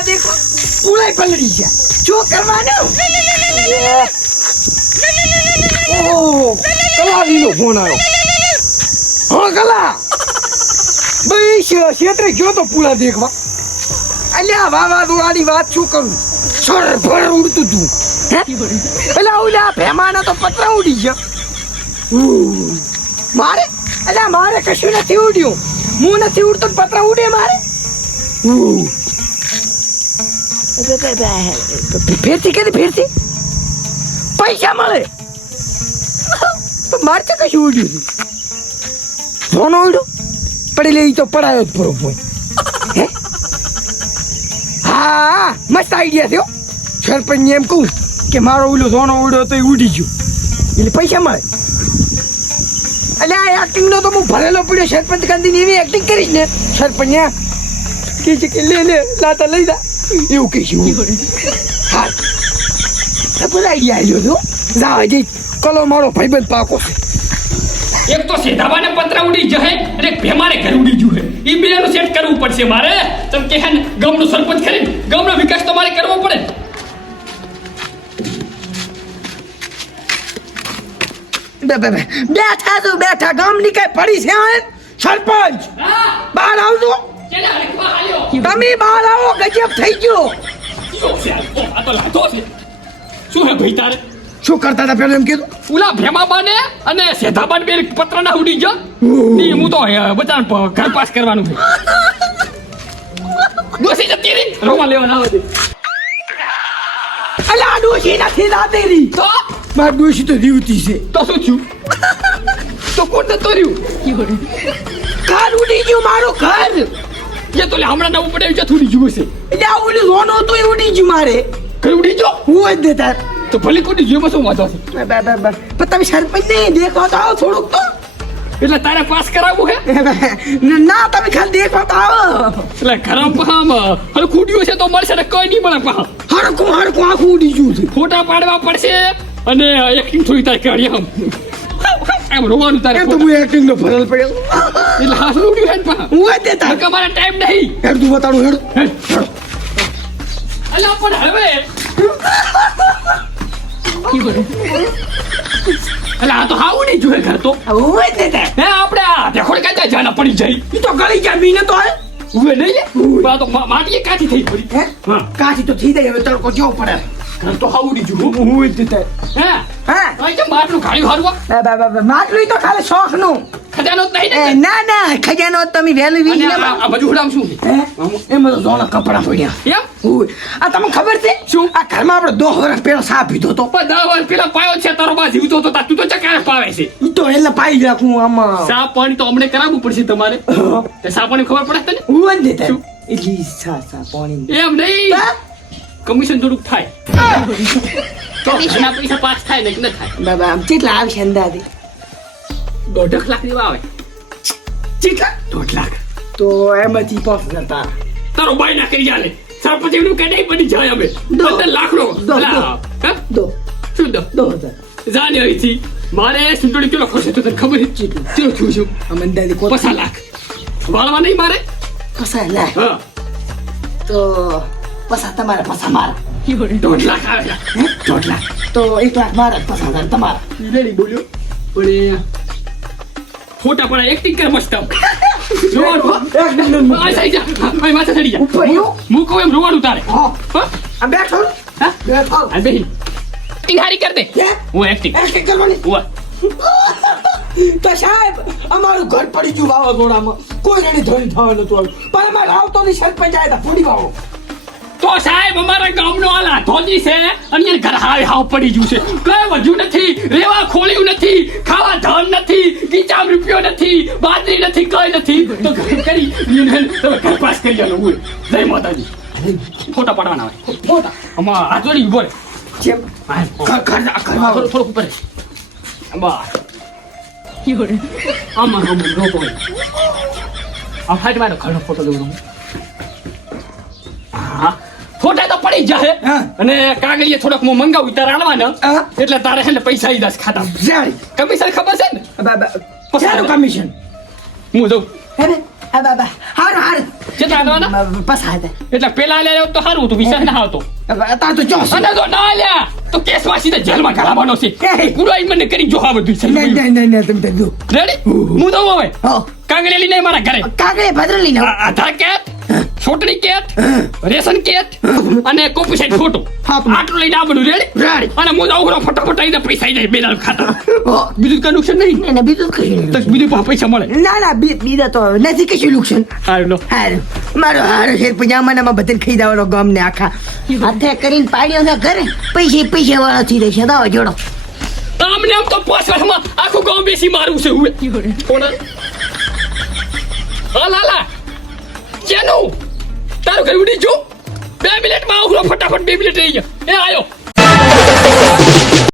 પૂળા દેખો પૂળાય પલળી ગયા શું કરવાનું ઓહ કલાવીનો ફોન આવ્યો હા કલા ભાઈ ક્ષેત્રે ગયો તો પૂળા દેખવા અલ્યા વાવાઝોડાની વાત શું કરું સર ભર ઉડતું તું એટલે ઓલા ભેમાના તો પતરા ઉડી ગયા મારે અલ્યા મારે કશું નથી ઉડ્યું હું નથી ઉડતો પતરા ઉડે મારે ફેરથી કે ફેરથી પૈસા મળે મારે તો કશું ઉડ્યું સોનો ઉડ્યો પડેલી તો પડાયો જ બરોબર હે હા મસ્ત આઈડિયા થયો સરપંચને એમ કહું કે મારો ઓલો સોનો ઉડ્યો તો એ ઉડી ગયો એટલે પૈસા મળે એટલે આ એક્ટિંગનો તો હું ભરેલો પડ્યો સરપંચ ગાંધીની એવી એક્ટિંગ કરીશ ને સરપંચ કે છે કે લે લાતા લઈ જા એવું કહીશું હા સપોઝ આઈડિયા આવ્યો તો જા જઈ કલો મારો ભાઈબંધ પાકો છે એક તો સીધાવાને પતરા ઉડી જહે અને એક ભેમાને ઘર ઉડી જુહે ઈ બેનું સેટ કરવું પડશે મારે તમ કે હે ગામનો સરપંચ કરી ગામનો વિકાસ તો મારે કરવો પડે બેઠા ગામની કઈ પડી છે સરપંચ બહાર આવજો તમે બહાર આવો ગજબ થઈ ગયો આ તો લાતો છે શું હે ભાઈ તારે શું કરતા હતા પેલું એમ કીધું ઉલા ભેમાબાને અને સેધાબાને બે પતરા ના ઉડી ગયા ની હું તો બચાન ઘર પાસ કરવાનું છે દોસી જતી રહી રોવા લેવા ના આવે અલા ડોશી નથી જાતી રહી તો માર ડોશી તો જીવતી છે તો શું થયું તો કોણ તો રહ્યું ઘર ઉડી ગયું મારું ઘર એ તો લે હમણાં નવું પડે છે થોડી જુએ છે એટલે ઓલું સોનું હતું એ ઉડી ગયું મારે ઘર ઉડી ગયો હું જ દેતા તો ભલે કોની જીવમાં શું વાંધો છે પણ તમે સરપંચ નહીં દેખો તો આવો થોડુંક તો એટલે તારે પાસ કરાવવું હે ના તમે ખાલી દેખો તો આવો એટલે ઘરમાં પહામ હવે ખૂટ્યું છે તો મળશે ને કઈ નહીં મળે પહા હડકું આખું ઉડી ગયું છે ફોટા પાડવા પડશે અને એક્ટિંગ થોડી તારે કરી એમ રોવાનું તારે એમ તો હું એક્ટિંગ નો ફરલ પડ્યો એટલે હાથ ઉડ્યું હે ને પહા હું જ દેતા તમારા ટાઈમ નહીં હેડ તું બતાડું હેડ અલા પણ હવે અલા આ તો હા ઉડી જોએ ઘર તો હું જ દેતા હે આપણે આ દેખોડ કાચા જાના પડી જાય ઈ તો ગળી જા મીને તો હે ઉવે નહીં લે આ તો માટીએ કાચી થઈ પડી હે હા કાચી તો થઈ જાય હવે તડકો જેવો પડે ઘર તો હા ઉડી જો હું જ દેતા હે હા આ કે માટલું ગાળ્યું હારવા માટલું તો ખાલી શોખ નું ખજાનો જ નહીં ને ના ખજાનો તમે વેલી અને વીને આ બાજુ હુડામ શું છે એમાં તો જોના કપડા પડ્યા એમ આ તમને ખબર છે શું? આ ઘરમાં આપણે 2 વર્ષ પહેલા સાપ પીધો તો પણ 10 વાર પેલા પાયો છે તારો બા જીવતો તો તું તો ચકારે પાવે છે ઈ તો એટલે પાઈ રાખું આમાં સાપ પાણી તો અમને કરાવવું પડશે તમારે તે સાપ પાણી ખબર પડે તને હું જ દેતા શું? એટલી સા પાણી એમ નહીં કમિશન થોડુંક થાય તો ઘણા પૈસા પાસ થાય ને કે ન થાય બાબા આમ કેટલા આવશે અંદાજે 1.5 લાખ જેવા આવે કેટલા 1.5 લાખ તો એમાંથી 5,000 તારા તારો બાઈ ના કરી ચાલે સરપંચ એનું કે નહીં પડી જાય અમે 15 લાખ નો દો શું દો 2,000 જાને અહીંથી મારે સુંટડી કિલો ખસે તો તને ખબર જ છે ચેલો છું છું આમ અંદાજે 5 લાખ વાળવા નહીં મારે 5,000 લાખ હા તો પસા તમારા પસા મારા 1.5 લાખ આવે 1.5 લાખ તો 1 લાખ મારા 5,000 તમારા નહીં બોલ્યો પણ ફોટા પણ એક્ટિંગ કર મસ્ત રોવાનું આ સાઈ જા આ માથે ચડી જા ઉપર યો મૂકો એમ રોવાનું તારે હા આ બેઠો હા બેઠો આ બેહી એક્ટિંગ હારી કર દે હું એક્ટિંગ એક્ટિંગ કરવાની હું તો સાહેબ અમારું ઘર પડી ગયું વાવાઝોડામાં કોઈ રણી ધોઈ થવા નતું આવ્યું પણ અમારે આવતો ની સરપંચ આવ્યા હતા પૂડી વાવો તો સાહેબ અમારા ગામનો આ લાઠોજી છે અને ઘર હાવ હાવ પડી ગયું છે કઈ વધ્યું નથી રેવા ખોલ્યું નથી ખાવા ધાન નથી ગીચામ રૂપિયો નથી બાજરી નથી કઈ નથી તો ઘર કરી તમે ઘર પાસ કરી જાવ હું જય માતાજી ફોટા પાડવાના હોય ફોટા આમાં હાથ જોડી ઉભો રહે જેમ ઘરમાં થોડુંક ઉપર બસ આમાં રોકો આ ફાઈટ મારો ઘરનો ફોટો દઉં હા ફોટા તો પડી જાય અને કાગળીએ થોડોક હું મંગાવું તારે આલવાના એટલે તારે છે ને પૈસા ઈ દસ ખાતા જાણી કમિશન ખબર છે ને બાબા પછાનું કમિશન હું દઉં હે ને આ બાબા હારું કેટલા લેવાના બસ હા તે. એટલે પેલા લે તો સારું હતું વિશ્વાસ ના આવતો અત્યારે તો ચોસ અને જો ના લ્યા તો કેસમાં સીધા જેલમાં ઘાલવાનો છે એ. પૂરો મને કરી જો આ બધું નહીં નહીં નહીં નહીં તમે જો રેડી હું તો હવે હો કાંગળેલી નહીં મારા ઘરે કાગળે ભદ્ર લઈને આવો. આધાર કેટ ચૂંટણી કેટ રેશન કેટ અને કોપી સાઈડ ફોટો હા, તો. આટલું લઈને આવવાનું રેડી Ready. અને હું જાઉં ફટાફટ આવીને પૈસા આવી જાય બે દાળ ખાતા હો. બીજું કઈ નુકસાન નહીં એને બીજું કશું નહીં. તો બીજું પાસે પૈસા મળે ના ના બીજા તો નથી કશું નુકસાન. હાલો હારું મારો હારો શેર પજામાનામાં બધાને ખાઈ દેવાનો ગામને આખા હાથે કરીને પાડ્યો છે ઘરે પૈસે વાળા થઈ જશે દાવા જોડો. આમને આમ તો 5 વર્ષમાં આખું ગામ બેસી મારું છે હું કોણ હાલા કેનું તારું ઘર ઉડી જો 2 મિનિટમાં આવું ફટાફટ 2 મિનિટ રહી ગયા એ આયો